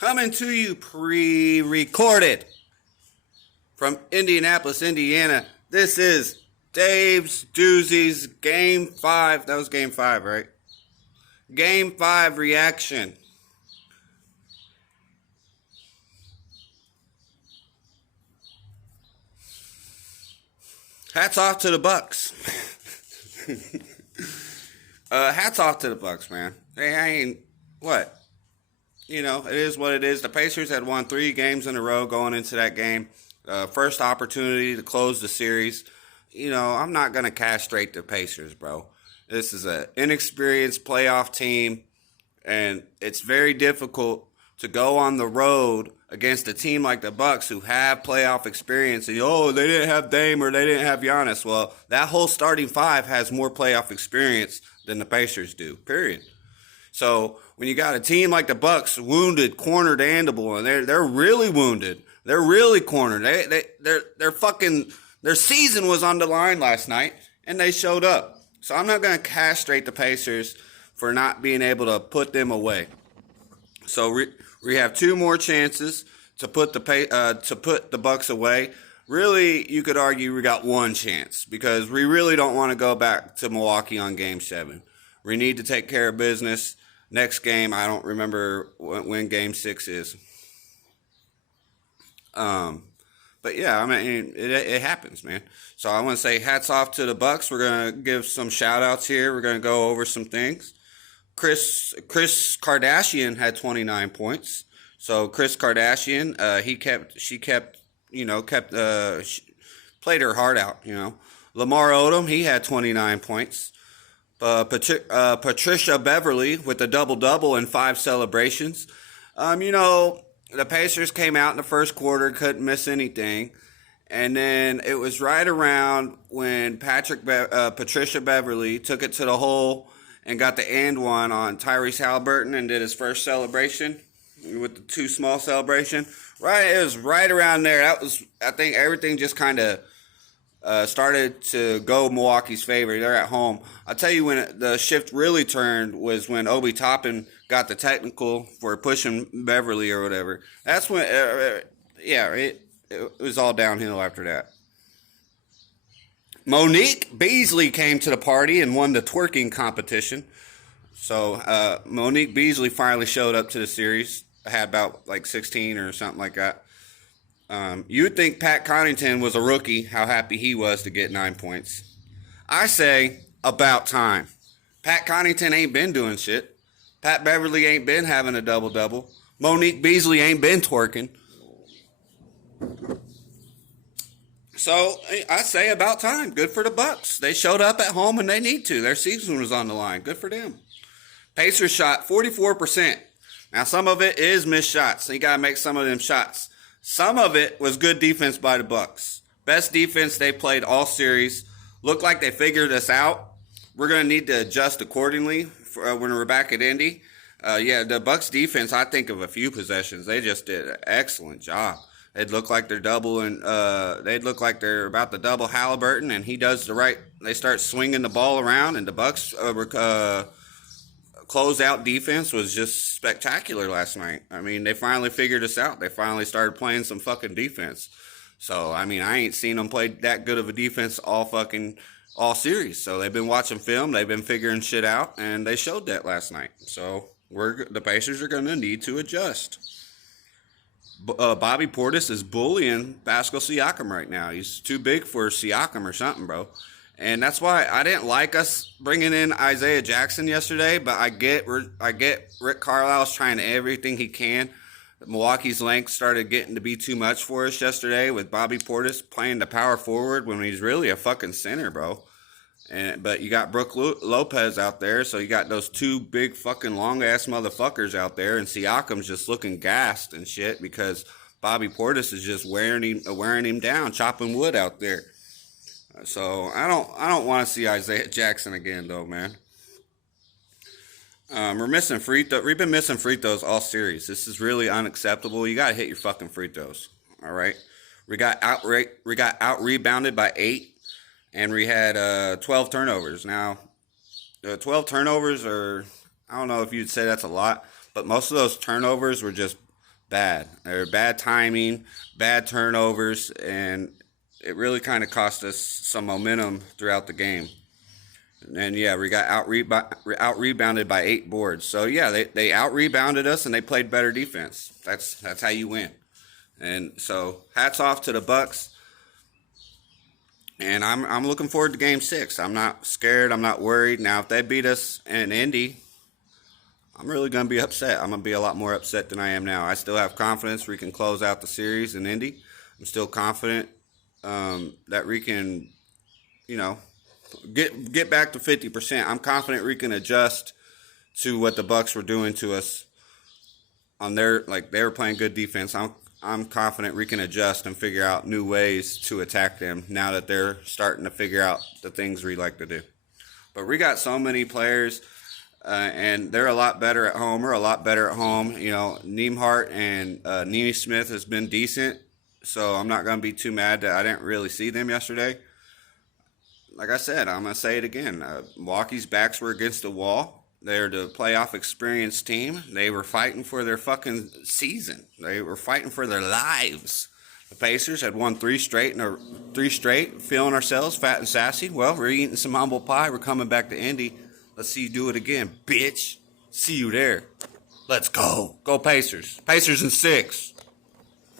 Coming to you pre-recorded from Indianapolis, Indiana. This is Dave's Doozies Game 5. That was Game 5, right? Game 5 reaction. Hats off to the Bucks. Hats off to the Bucks, man. They ain't what? You know, it is what it is. The Pacers had won 3 games in a row going into that game. First opportunity to close the series. You know, I'm not going to castrate the Pacers, bro. This is an inexperienced playoff team, and it's very difficult to go on the road against a team like the Bucks who have playoff experience. And, they didn't have Dame or they didn't have Giannis. Well, that whole starting 5 has more playoff experience than the Pacers do, period. So when you got a team like the Bucks, wounded, cornered, andable, and they're really wounded, they're really cornered. They're fucking, their season was on the line last night, and they showed up. So I'm not going to castrate the Pacers for not being able to put them away. So we have 2 more chances to put the Bucks away. Really, you could argue we got 1 chance because we really don't want to go back to Milwaukee on Game 7. We need to take care of business. Next game, I don't remember when Game 6 is. But yeah, I mean, it happens, man. So I want to say hats off to the Bucks. We're going to give some shout outs here. We're going to go over some things. Kris Kardashian had 29 points. So Kris Kardashian, played her heart out, you know. Lamar Odom, he had 29 points. Patricia Beverly with a double-double and 5 celebrations. The Pacers came out in the first quarter, couldn't miss anything. And then it was right around when Patricia Beverly took it to the hole and got the and one on Tyrese Halliburton and did his first celebration with the 2 small celebration. Right, it was right around there. That was, I think, everything just kind of started to go Milwaukee's favor. They're at home. I'll tell you when the shift really turned was when Obi Toppin got the technical for pushing Beverly or whatever. That's when, it was all downhill after that. Monique Beasley came to the party and won the twerking competition. So Monique Beasley finally showed up to the series. Had about like 16 or something like that. You'd think Pat Connaughton was a rookie, how happy he was to get 9 points. I say, about time. Pat Connaughton ain't been doing shit. Pat Beverly ain't been having a double-double. Monique Beasley ain't been twerking. So, I say about time. Good for the Bucks. They showed up at home and they need to. Their season was on the line. Good for them. Pacers shot 44%. Now, some of it is missed shots. So you got to make some of them shots. Some of it was good defense by the Bucks. Best defense they played all series. Looked like they figured us out. We're going to need to adjust accordingly when we're back at Indy. The Bucks defense, I think of a few possessions. They just did an excellent job. They'd look like they're they'd look like they're about to double Halliburton, and he does the right. They start swinging the ball around, and the Bucks closeout defense was just spectacular last night. I mean, they finally figured us out. They finally started playing some fucking defense. So, I mean, I ain't seen them play that good of a defense all series. So they've been watching film, they've been figuring shit out, and they showed that last night. So the Pacers are going to need to adjust. Bobby Portis is bullying Pascal Siakam right now. He's too big for Siakam or something, bro. And that's why I didn't like us bringing in Isaiah Jackson yesterday, but I get Rick Carlisle's trying everything he can. Milwaukee's length started getting to be too much for us yesterday with Bobby Portis playing the power forward when he's really a fucking center, bro. But you got Brook Lopez out there, so you got those 2 big fucking long-ass motherfuckers out there, and Siakam's just looking gassed and shit because Bobby Portis is just wearing him down, chopping wood out there. So I don't want to see Isaiah Jackson again, though, man. We're missing free throws. We've been missing free throws all series. This is really unacceptable. You gotta hit your fucking free throws. All right. We got out rebounded by 8, and we had 12 turnovers. Now, 12 turnovers are, I don't know if you'd say that's a lot, but most of those turnovers were just bad. They're bad timing, bad turnovers, and it really kind of cost us some momentum throughout the game. And yeah, we got out rebounded by 8 boards. So yeah, they out rebounded us and they played better defense. That's how you win. And so hats off to the Bucks. And I'm looking forward to Game 6. I'm not scared. I'm not worried. Now, if they beat us in Indy, I'm really going to be upset. I'm going to be a lot more upset than I am now. I still have confidence we can close out the series in Indy. I'm still confident that we can, get back to 50%. I'm confident we can adjust to what the Bucks were doing to us on they were playing good defense. I'm confident we can adjust and figure out new ways to attack them now that they're starting to figure out the things we like to do. But we got so many players, and they're a lot better at home. We're a lot better at home. Neimark and Smith has been decent, so I'm not going to be too mad that I didn't really see them yesterday. Like I said, I'm going to say it again. Milwaukee's backs were against the wall. They're the playoff experienced team. They were fighting for their fucking season. They were fighting for their lives. The Pacers had won 3 straight, feeling ourselves fat and sassy. Well, we're eating some humble pie. We're coming back to Indy. Let's see you do it again, bitch. See you there. Let's go. Go Pacers. Pacers in 6.